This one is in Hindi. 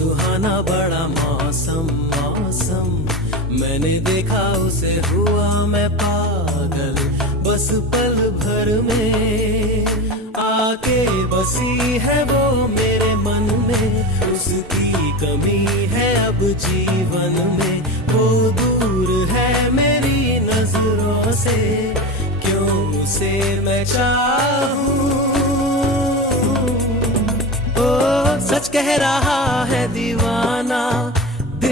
सुहाना बड़ा मौसम मौसम, मैंने देखा उसे हुआ मैं पागल, बस पल भर में आके बसी है वो मेरे मन में। उसकी कमी है अब जीवन में, वो दूर है मेरी नजरों से, क्यों उसे मैं चाहूं। ओ सच कह रहा है दीवाना,